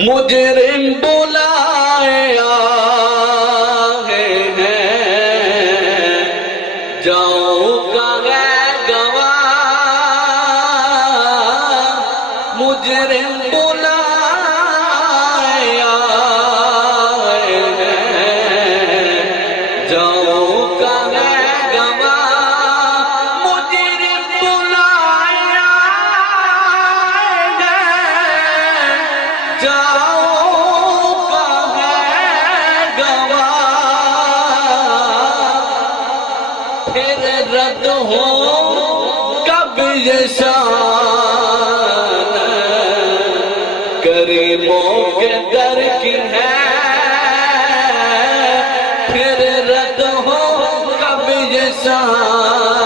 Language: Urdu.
مجرم بلائے آئے ہیں، جاؤں کا ہے گواہ، مجرم بلائے آئے ہیں، جاؤں کا ہے گواہ، مجرم بلائے آئے ہیں، جاؤں کا ہے گواہ، پھر رد ہو کب یہ شان کریموں کے در کی ہے، پھر رد ہو کب یہ شان